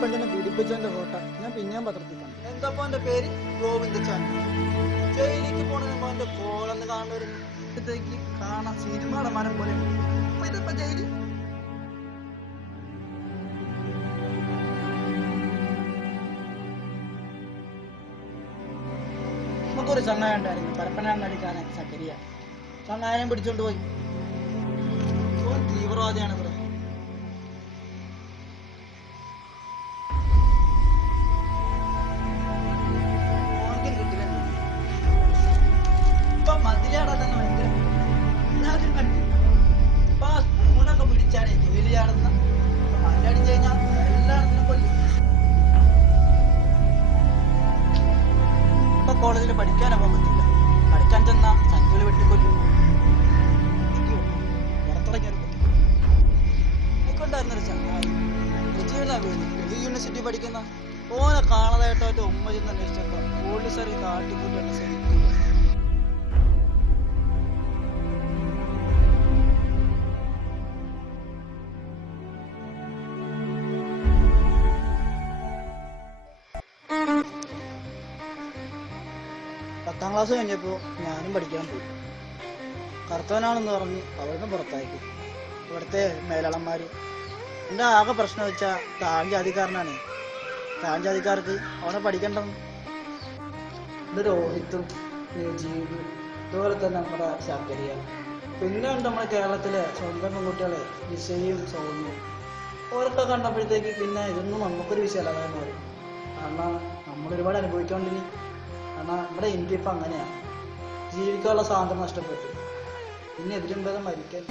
പെണ്ണിനെ പീഡിപ്പിച്ചതിന്റെ ഫോട്ടോ ഞാൻ പിന്നെയും പത്രത്തിൽ കണ്ടു. എന്താപ്പോ എന്റെ പേര് ഗോവിന്ദച്ചാൻ. ജയിലിലേക്ക് പോണെന്ന് എന്റെ കോളെന്ന് കാണുന്നവർക്ക് കാണാൻ സിനിമയുടെ മരം പോലെ. ഇതിപ്പോ ജയില് നമുക്കൊരു ചങ്ങായ ഉണ്ടായിരുന്നു, പരപ്പനാട് നടിക്കാനെ സക്കരിയ. ചങ്ങായം പിടിച്ചോണ്ട് പോയി. തീവ്രവാദിയാണ് ബ്രോ. ഇപ്പൊ മതിലാടാ തന്നെ ഭയങ്കര എല്ലാവരും കണ്ടു. ഇപ്പൊ സ്പൂണൊക്കെ പിടിച്ചാണ് ജോലി ചാടുന്ന. മതിലടിച്ചു കഴിഞ്ഞാൽ എല്ലായിടത്തിനും കൊല്ലും. ഇപ്പൊ കോളേജിൽ പഠിക്കാനോ പോകാൻ പറ്റില്ല. പഠിക്കാൻ ചെന്ന സഞ്ചോളി വെട്ടിക്കൊല്ലും. എനിക്കുണ്ടായിരുന്നൊരു ചങ്ങായി യൂണിവേഴ്സിറ്റി പഠിക്കുന്ന ഓനെ കാണാതായിട്ടോ ഉമ്മ ചെന്ന് അന്വേഷിച്ചപ്പോ പോലീസുകാർ കാട്ടിക്കൂട്ടുള്ള ശരിക്കും. പത്താം ക്ലാസ് കഴിഞ്ഞപ്പോ ഞാനും പഠിക്കാൻ പോയി. കറുത്തവനാണെന്ന് പറഞ്ഞ് അവിടുന്ന് പുറത്താക്കി. ഇവിടുത്തെ മേലാളന്മാര് എൻ്റെ ആകെ പ്രശ്നം വെച്ചാൽ താഴ് ജാതിക്കാരനാണ്. താഴ് ജാതിക്കാർക്ക് അവനെ പഠിക്കണ്ടെന്ന്. ഇത് രോഹിത്തും നജീബും ഇതുപോലെ തന്നെ നമ്മുടെ ശക്കരിയ. പിന്നെ ഉണ്ട് നമ്മുടെ കേരളത്തിലെ സ്വന്തം പെൺകുട്ടികളെ വിഷയും സൗമ്യവും. ഓരൊക്കെ കണ്ടപ്പോഴത്തേക്ക് പിന്നെ ഇതൊന്നും നമുക്കൊരു വിഷയമല്ലാതെ മാറി. കാരണം നമ്മളൊരുപാട് അനുഭവിച്ചോണ്ടിനി. കാരണം നമ്മുടെ ഇന്ത്യ ഇപ്പം അങ്ങനെയാണ്. ജീവിക്കാനുള്ള സ്വാതന്ത്ര്യം നഷ്ടപ്പെട്ടു. പിന്നെ എതിരും ഭേദം മരിക്കാൻ.